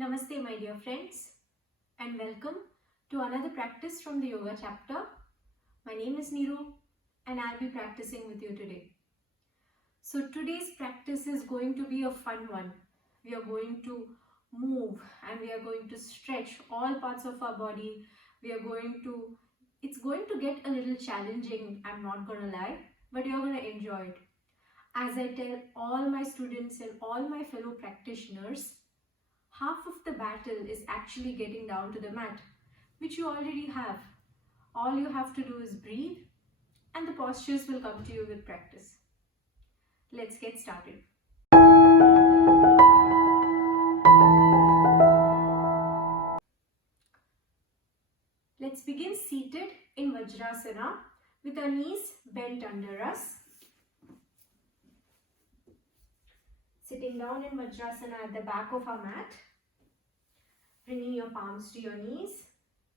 Namaste, my dear friends, and welcome to another practice from the yoga chapter. My name is Neeru, and I'll be practicing with you today. So today's practice is going to be a fun one. We are going to move and we are going to stretch all parts of our body. It's going to get a little challenging, I'm not going to lie, but you're going to enjoy it. As I tell all my students and all my fellow practitioners, half of the battle is actually getting down to the mat, which you already have. All you have to do is breathe, and the postures will come to you with practice. Let's get started. Let's begin seated in Vajrasana with our knees bent under us. Sitting down in Vajrasana at the back of our mat. Bringing your palms to your knees,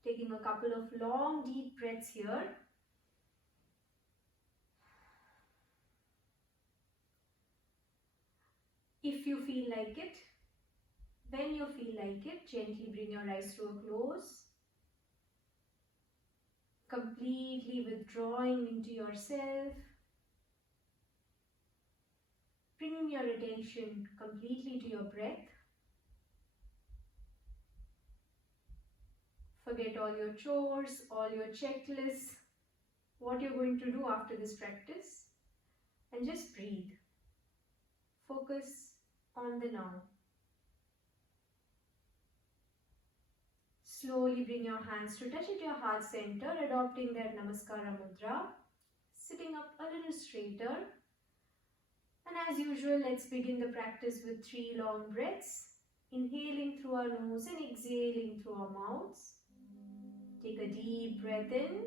taking a couple of long deep breaths here. If you feel like it, when you feel like it, gently bring your eyes to a close. Completely withdrawing into yourself. Bringing your attention completely to your breath. Forget all your chores, all your checklists, what you're going to do after this practice, and just breathe. Focus on the now. Slowly bring your hands to touch at your heart center, adopting that Namaskara Mudra, sitting up a little straighter. And as usual, let's begin the practice with 3 long breaths, inhaling through our nose and exhaling through our mouths. Take a deep breath in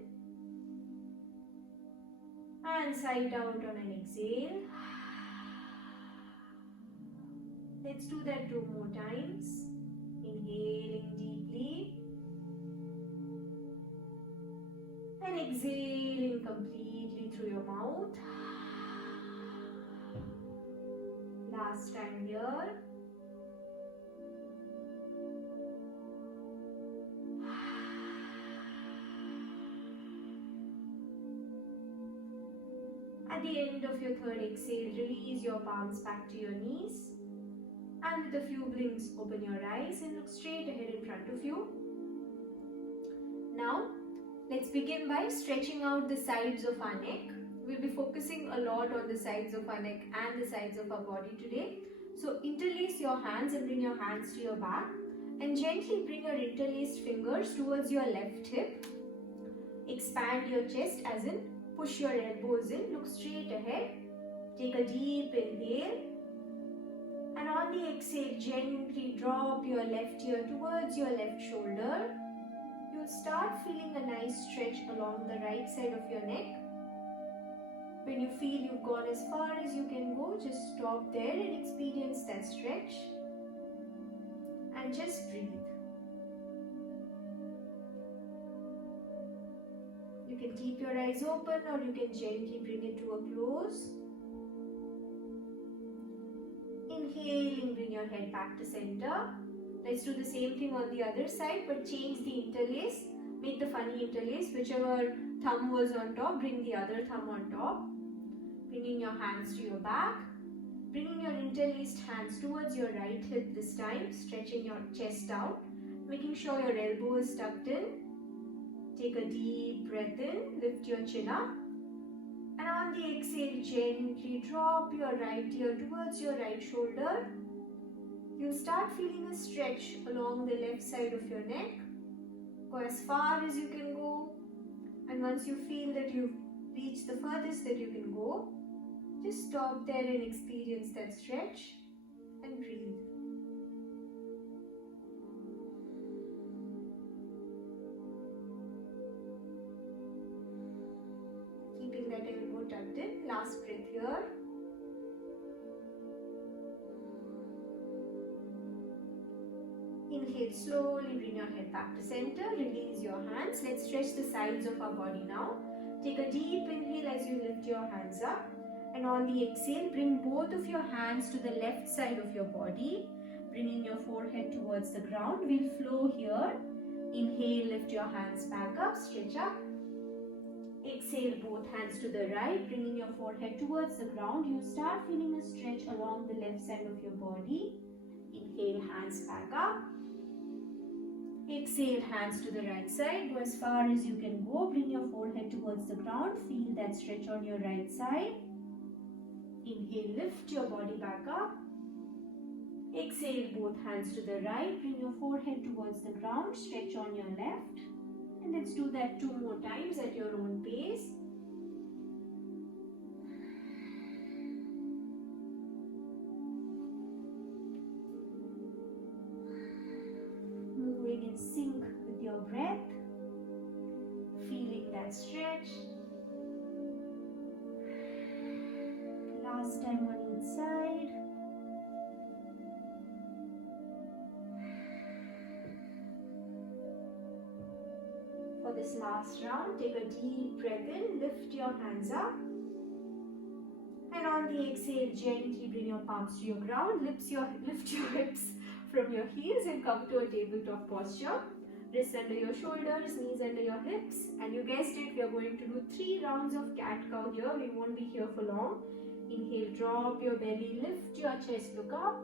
and sigh out on an exhale. Let's do that 2 more times. Inhaling deeply and exhaling completely through your mouth. Last time here. At the end of your third exhale, release your palms back to your knees. And with a few blinks, open your eyes and look straight ahead in front of you. Now, let's begin by stretching out the sides of our neck. We'll be focusing a lot on the sides of our neck and the sides of our body today. So, interlace your hands and bring your hands to your back. And gently bring your interlaced fingers towards your left hip. Expand your chest as in push your elbows in, look straight ahead. Take a deep inhale. And on the exhale, gently drop your left ear towards your left shoulder. You'll start feeling a nice stretch along the right side of your neck. When you feel you've gone as far as you can go, just stop there and experience that stretch. And just breathe. You can keep your eyes open or you can gently bring it to a close. Inhaling, bring your head back to center. Let's do the same thing on the other side, but change the interlace. Make the funny interlace. Whichever thumb was on top, bring the other thumb on top. Bringing your hands to your back. Bringing your interlaced hands towards your right hip this time. Stretching your chest out. Making sure your elbow is tucked in. Take a deep breath in. Lift your chin up. And on the exhale, gently drop your right ear towards your right shoulder. You'll start feeling a stretch along the left side of your neck. Go as far as you can go. And once you feel that you've reached the furthest that you can go, just stop there and experience that stretch and breathe. Keeping that elbow tucked in. Last breath here. Inhale slowly, bring your head back to center, release your hands. Let's stretch the sides of our body now. Take a deep inhale as you lift your hands up. And on the exhale, bring both of your hands to the left side of your body. bringing your forehead towards the ground. We'll flow here. Inhale, lift your hands back up, stretch up. Exhale, both hands to the right, bringing your forehead towards the ground. You start feeling a stretch along the left side of your body. Inhale, hands back up. Exhale, hands to the right side. Go as far as you can go. Bring your forehead towards the ground. Feel that stretch on your right side. Inhale, lift your body back up. Exhale, both hands to the right. Bring your forehead towards the ground. Stretch on your left. And let's do that 2 more times at your own pace. Moving in sync with your breath. Feeling that stretch. Last time on each side. For this last round, take a deep breath in, lift your hands up. And on the exhale, gently bring your palms to your ground, lift your hips from your heels and come to a tabletop posture. Wrists under your shoulders, knees under your hips. And you guessed it, we are going to do 3 rounds of cat-cow here. We won't be here for long. Inhale, drop your belly, lift your chest, look up.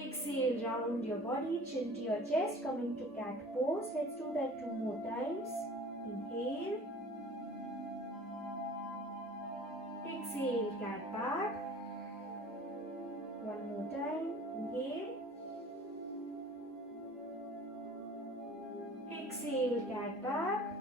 Exhale, round your body, chin to your chest, coming to cat pose. Let's do that 2 more times. Inhale. Exhale, cat back. 1 more time. Inhale. Exhale, cat back.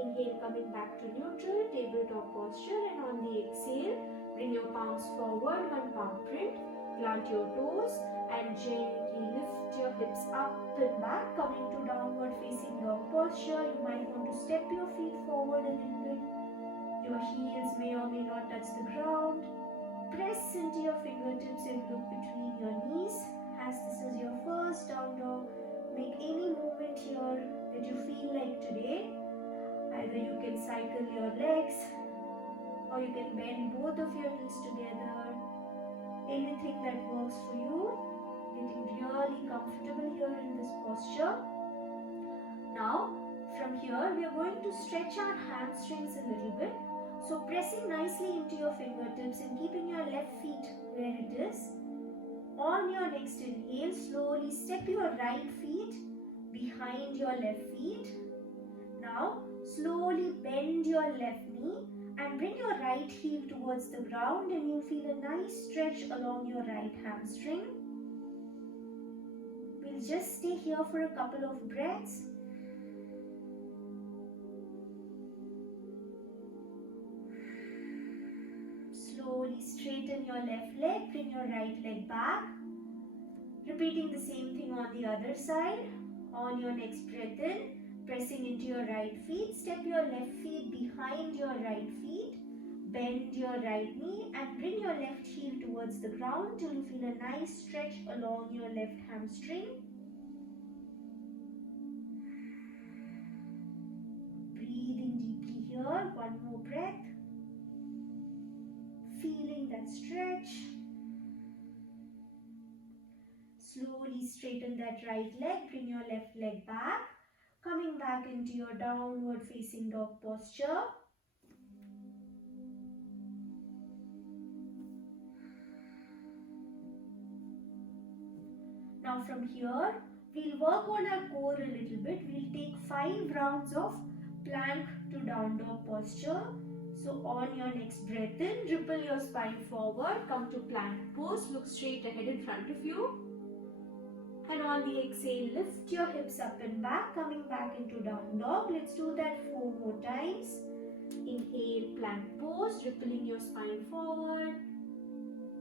Inhale, coming back to neutral, tabletop posture, and on the exhale, bring your palms forward, 1 palm print, plant your toes and gently lift your hips up and back, coming to downward facing dog posture. You might want to step your feet forward a little bit. Your heels may or may not touch the ground. Press into your fingertips and look between your knees. As this is your first down dog, make any movement here that you feel like today. Either you can cycle your legs, or you can bend both of your knees together. Anything that works for you. Getting really comfortable here in this posture. Now, from here, we are going to stretch our hamstrings a little bit. So, pressing nicely into your fingertips and keeping your left feet where it is. On your next inhale, slowly step your right feet behind your left feet. Now, slowly bend your left knee and bring your right heel towards the ground, and you'll feel a nice stretch along your right hamstring. We'll just stay here for a couple of breaths. Slowly straighten your left leg, bring your right leg back. Repeating the same thing on the other side. On your next breath in, pressing into your right feet, step your left feet behind your right feet, bend your right knee and bring your left heel towards the ground till you feel a nice stretch along your left hamstring. Breathing deeply here, 1 more breath. Feeling that stretch. Slowly straighten that right leg, bring your left leg back. Coming back into your downward facing dog posture. Now from here, we'll work on our core a little bit. We'll take 5 rounds of plank to down dog posture. So on your next breath in, ripple your spine forward, come to plank pose, look straight ahead in front of you. And on the exhale, lift your hips up and back, coming back into down dog. Let's do that 4 more times. Inhale, plank pose, rippling your spine forward.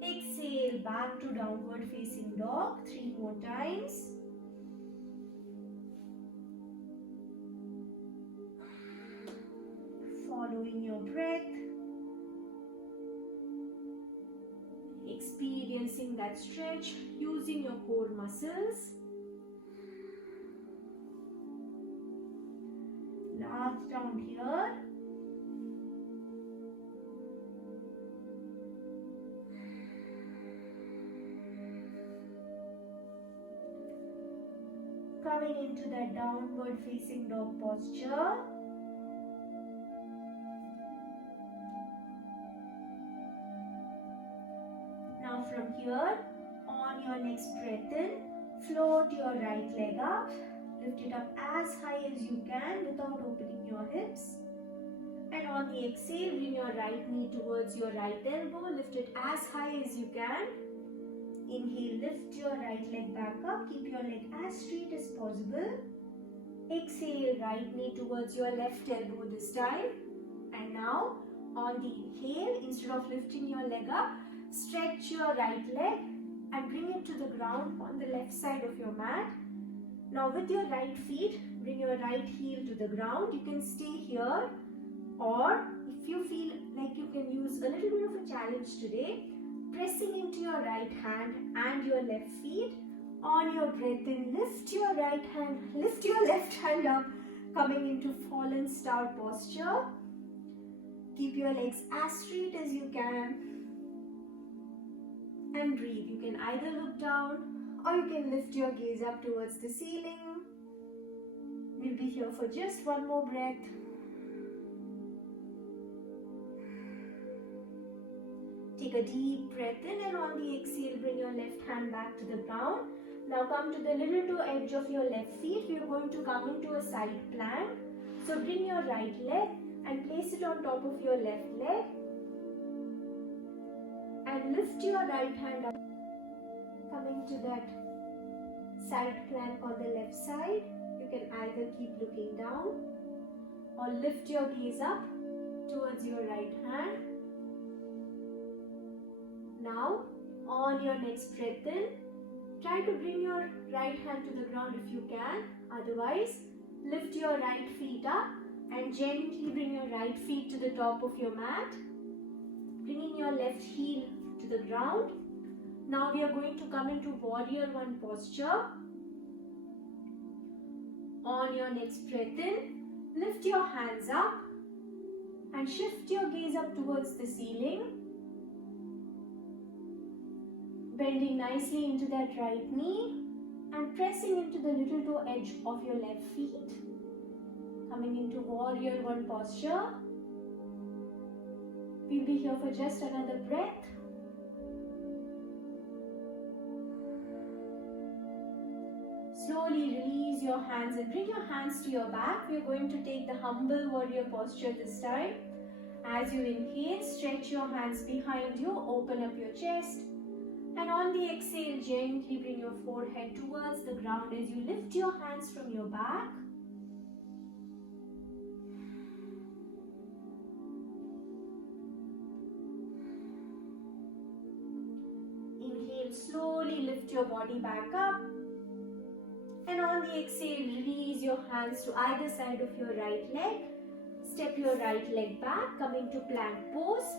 Exhale, back to downward facing dog, 3 more times. Following your breath. Experiencing that stretch, using your core muscles. Last round here. Coming into that downward facing dog posture. Now from here, on your next breath in, float your right leg up. Lift it up as high as you can without opening your hips. And on the exhale, bring your right knee towards your right elbow. Lift it as high as you can. Inhale, lift your right leg back up. Keep your leg as straight as possible. Exhale, right knee towards your left elbow this time. And now, on the inhale, instead of lifting your leg up, stretch your right leg and bring it to the ground on the left side of your mat. Now with your right feet, bring your right heel to the ground. You can stay here, or if you feel like you can use a little bit of a challenge today, pressing into your right hand and your left feet. On your breath in, lift your left hand up, coming into fallen star posture. Keep your legs as straight as you can and breathe. You can either look down or you can lift your gaze up towards the ceiling. We'll be here for just one more breath. Take a deep breath in, and on the exhale, bring your left hand back to the ground. Now come to the little toe edge of your left feet. We are going to come into a side plank. So bring your right leg and place it on top of your left leg. And lift your right hand up. Coming to that side plank on the left side. You can either keep looking down or lift your gaze up towards your right hand. Now, on your next breath in, try to bring your right hand to the ground if you can. Otherwise, lift your right feet up and gently bring your right feet to the top of your mat. Bringing your left heel to the ground. Now we are going to come into Warrior One posture. On your next breath in, lift your hands up and shift your gaze up towards the ceiling. Bending nicely into that right knee and pressing into the little toe edge of your left feet. Coming into Warrior One posture. We'll be here for just another breath. Slowly release your hands and bring your hands to your back. We are going to take the humble warrior posture this time. As you inhale, stretch your hands behind you, open up your chest. And on the exhale, gently bring your forehead towards the ground as you lift your hands from your back. Inhale, slowly lift your body back up. And on the exhale, release your hands to either side of your right leg. Step your right leg back, coming to plank pose.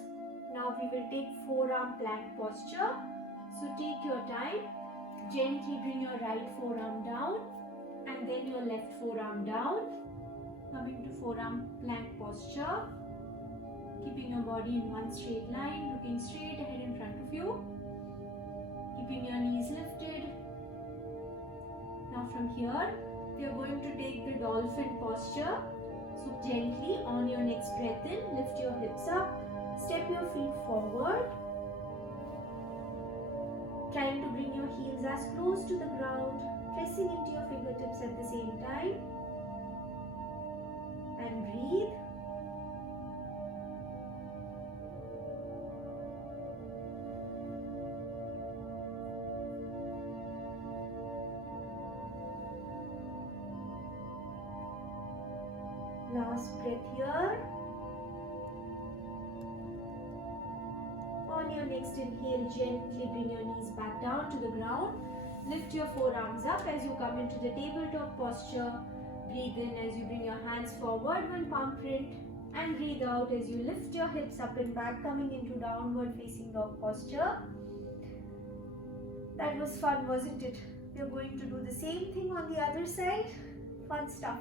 Now we will take forearm plank posture. So take your time, gently bring your right forearm down and then your left forearm down. Coming to forearm plank posture, keeping your body in one straight line, looking straight ahead in front of you, keeping your knees lifted. Now from here, we are going to take the dolphin posture. So gently on your next breath in, lift your hips up, step your feet forward. Trying to bring your heels as close to the ground, pressing into your fingertips at the same time. And breathe. Last breath here. On your next inhale, gently bring your knees back down to the ground. Lift your forearms up as you come into the tabletop posture. Breathe in as you bring your hands forward, one palm print, and breathe out as you lift your hips up and back, coming into downward facing dog posture. That was fun, wasn't it? We are going to do the same thing on the other side. Fun stuff.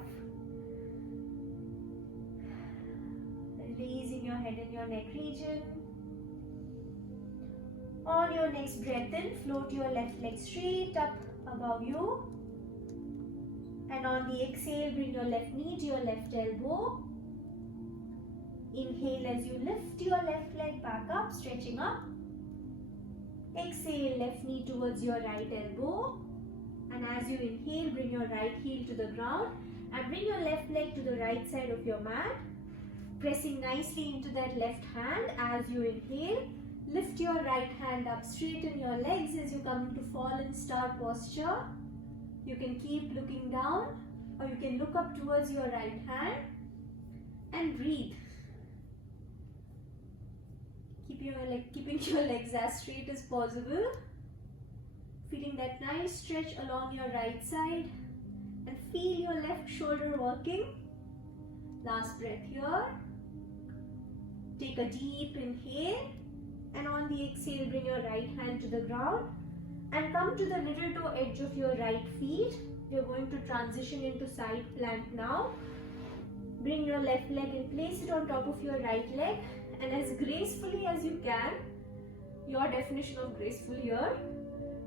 Releasing your head and your neck region. On your next breath in, float your left leg straight up above you. And on the exhale, bring your left knee to your left elbow. Inhale as you lift your left leg back up, stretching up. Exhale, left knee towards your right elbow. And as you inhale, bring your right heel to the ground and bring your left leg to the right side of your mat. Pressing nicely into that left hand as you inhale. Lift your right hand up, straighten your legs as you come into fallen star posture. You can keep looking down or you can look up towards your right hand and breathe. Keeping your legs as straight as possible. Feeling that nice stretch along your right side and feel your left shoulder working. Last breath here. Take a deep inhale and on the exhale bring your right hand to the ground and come to the little toe edge of your right feet. You're going to transition into side plank now. Bring your left leg and place it on top of your right leg and as gracefully as you can, your definition of graceful here,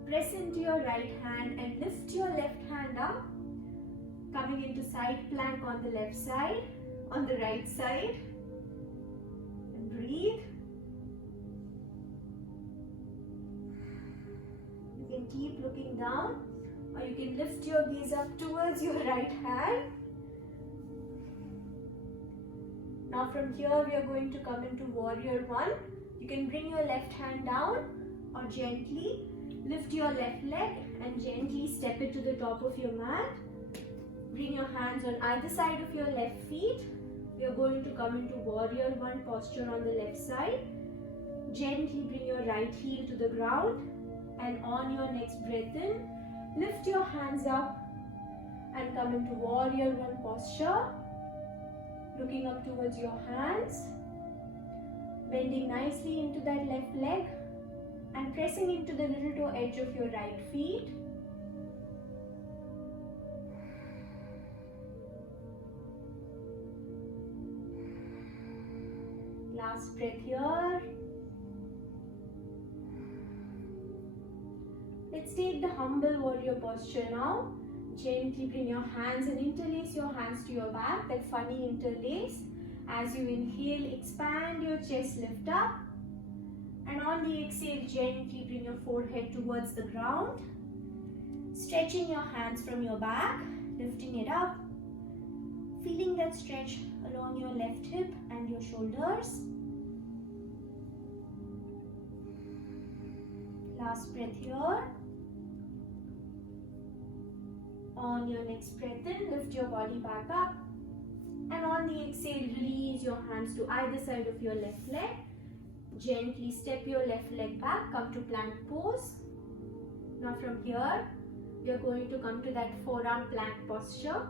press into your right hand and lift your left hand up, coming into side plank on the left side, on the right side, and breathe. You can keep looking down or you can lift your gaze up towards your right hand. Now from here we are going to come into warrior one. You can bring your left hand down or gently lift your left leg and gently step it to the top of your mat. Bring your hands on either side of your left feet. We are going to come into warrior one posture on the left side. Gently bring your right heel to the ground and on your next breath in, lift your hands up and come into warrior one posture. Looking up towards your hands, bending nicely into that left leg and pressing into the little toe edge of your right feet. Last breath here. Let's take the humble warrior posture now. Gently bring your hands and interlace your hands to your back, that funny interlace. As you inhale, expand your chest, lift up. And on the exhale, gently bring your forehead towards the ground. Stretching your hands from your back, lifting it up. Feeling that stretch along your left hip and your shoulders. Last breath here. On your next breath in, lift your body back up. And on the exhale, release your hands to either side of your left leg. Gently step your left leg back, come to plank pose. Now from here, we are going to come to that forearm plank posture.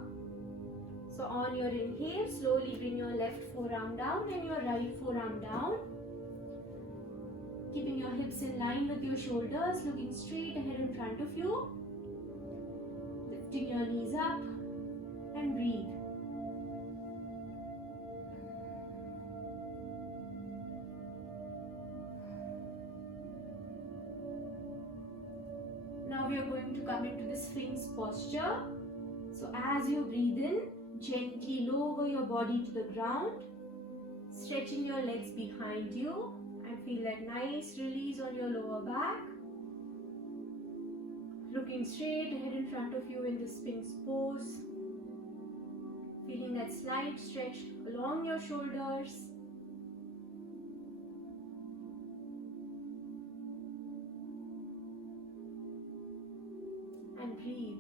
So on your inhale, slowly bring your left forearm down and your right forearm down. Keeping your hips in line with your shoulders, looking straight ahead in front of you. Lifting your knees up and breathe. Now we are going to come into the Sphinx posture. So as you breathe in, gently lower your body to the ground, stretching your legs behind you and feel that nice release on your lower back. Looking straight ahead in front of you in the Sphinx pose. Feeling that slight stretch along your shoulders. And breathe.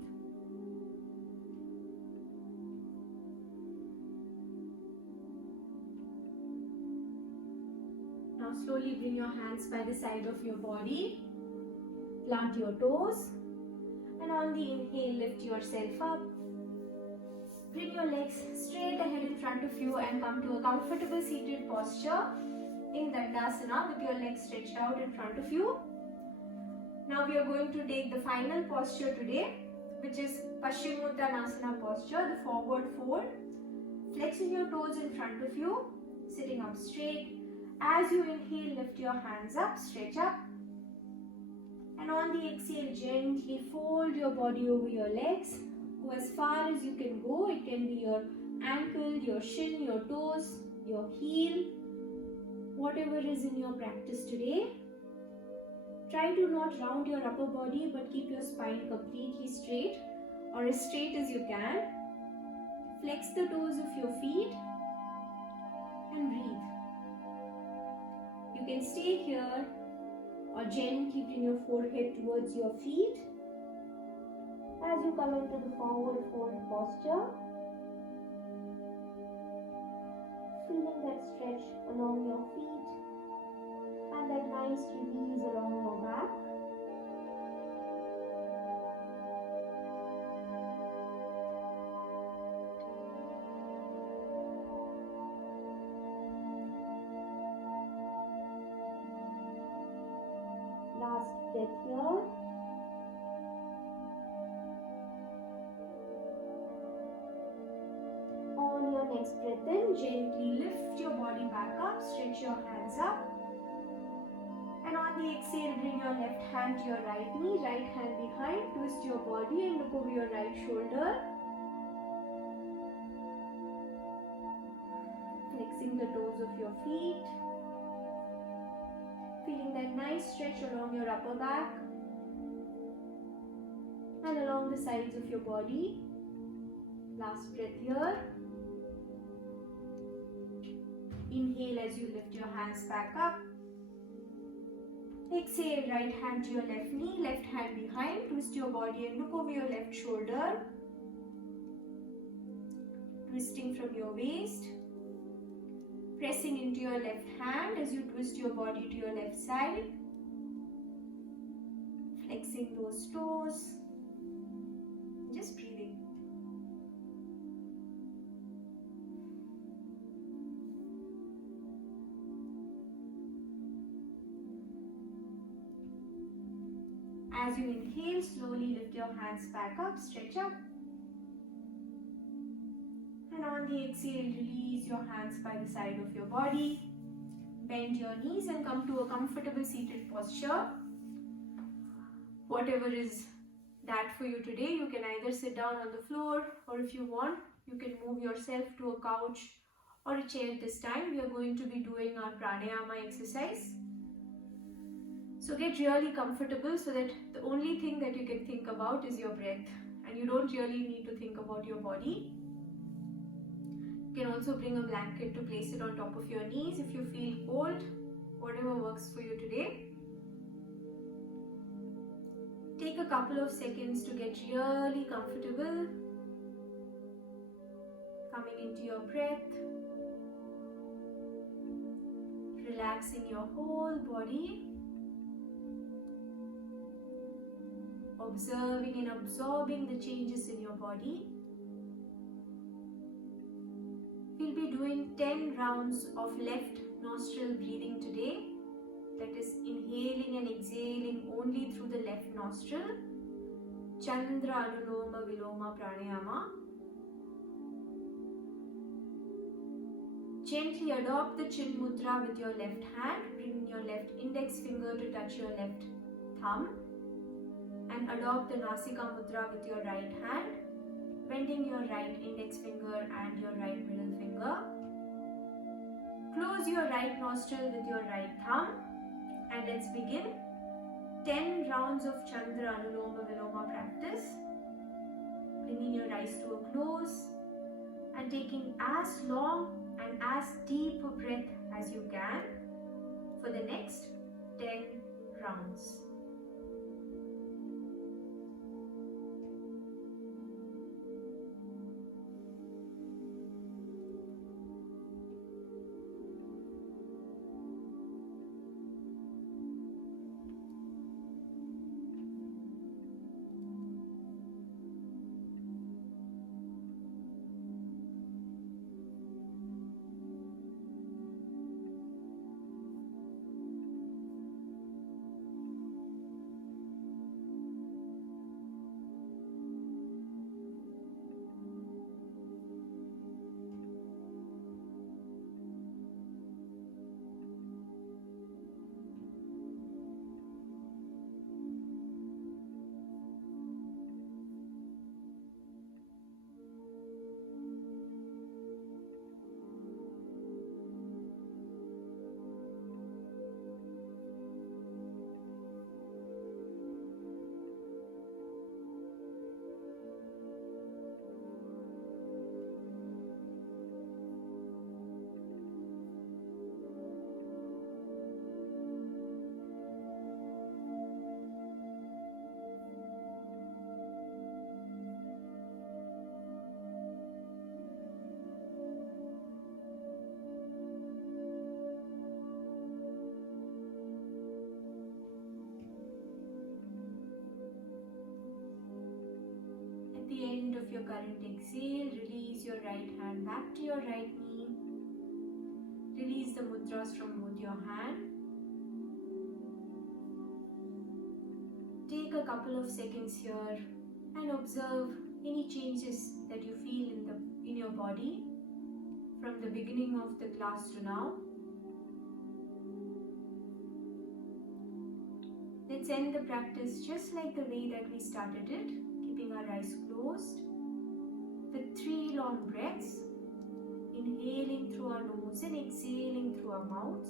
Now slowly bring your hands by the side of your body. Plant your toes. And on the inhale, lift yourself up. Bring your legs straight ahead in front of you and come to a comfortable seated posture in Dandasana with your legs stretched out in front of you. Now we are going to take the final posture today, which is Paschimottanasana posture, the forward fold. Flexing your toes in front of you, sitting up straight. As you inhale, lift your hands up, stretch up. And on the exhale, gently fold your body over your legs. Go as far as you can go. It can be your ankle, your shin, your toes, your heel, whatever is in your practice today. Try to not round your upper body, but keep your spine completely straight, or as straight as you can. Flex the toes of your feet and breathe. You can stay here or gently bring your forehead towards your feet as you come into the forward fold posture. Feeling that stretch along your feet and that nice release along your back. Last breath here. On your next breath in, gently lift your body back up, stretch your hands up. And on the exhale, bring your left hand to your right knee, right hand behind, twist your body and look over your right shoulder. Flexing the toes of your feet. Feeling that nice stretch along your upper back and along the sides of your body. Last breath here. Inhale as you lift your hands back up. Exhale, right hand to your left knee, left hand behind, twist your body and look over your left shoulder. Twisting from your waist. Pressing into your left hand as you twist your body to your left side. Flexing those toes. Just breathing. As you inhale, slowly lift your hands back up, stretch up. And on the exhale, release your hands by the side of your body. Bend your knees and come to a comfortable seated posture. Whatever is that for you today, you can either sit down on the floor, or if you want, you can move yourself to a couch or a chair. This time we are going to be doing our pranayama exercise. So get really comfortable so that the only thing that you can think about is your breath, and you don't really need to think about your body. You can also bring a blanket to place it on top of your knees if you feel cold, whatever works for you today. Take a couple of seconds to get really comfortable, coming into your breath, relaxing your whole body, observing and absorbing the changes in your body. We'll be doing 10 rounds of left nostril breathing today. That is inhaling and exhaling only through the left nostril. Chandra Anuloma Viloma Pranayama. Gently adopt the chin mudra with your left hand. Bring your left index finger to touch your left thumb. And adopt the Nasika mudra with your right hand, bending your right index finger and your right middle finger. Close your right nostril with your right thumb, and let's begin 10 rounds of Chandra Anuloma Viloma practice. Bringing your eyes to a close and taking as long and as deep a breath as you can for the next 10 rounds. of your current exhale, release your right hand back to your right knee. Release the mudras from both your hands. Take a couple of seconds here and observe any changes that you feel in your body from the beginning of the class to now. Let's end the practice just like the way that we started it, keeping our eyes closed with 3 long breaths, inhaling through our nose and exhaling through our mouths.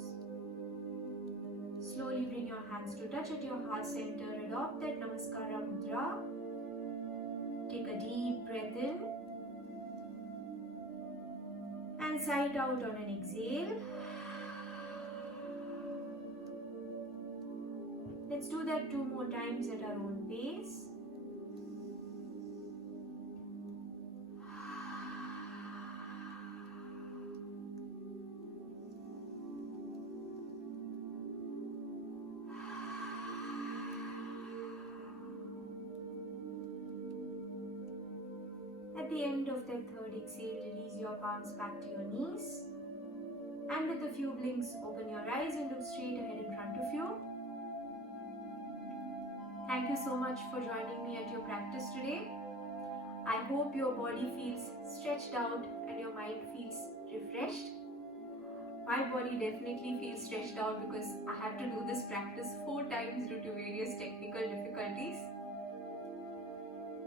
Slowly bring your hands to touch at your heart center. Adopt that Namaskara Mudra. Take a deep breath in and sigh it out on an exhale. Let's do that 2 more times at our own pace. At the end of that third exhale, release your palms back to your knees. And with a few blinks, open your eyes and look straight ahead in front of you. Thank you so much for joining me at your practice today. I hope your body feels stretched out and your mind feels refreshed. My body definitely feels stretched out because I had to do this practice 4 times due to various technical difficulties.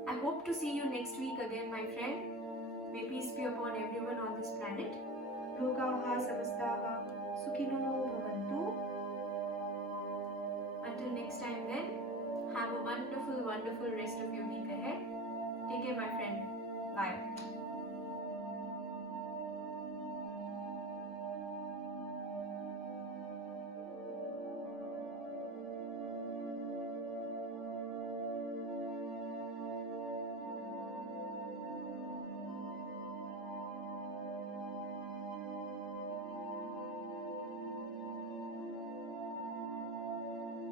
I hope to see you next week again, my friend. May peace be upon everyone on this planet. Lokaha samastaha sukhino bhavantu. Until next time then, have a wonderful, wonderful rest of your week ahead. Take care, my friend. Bye.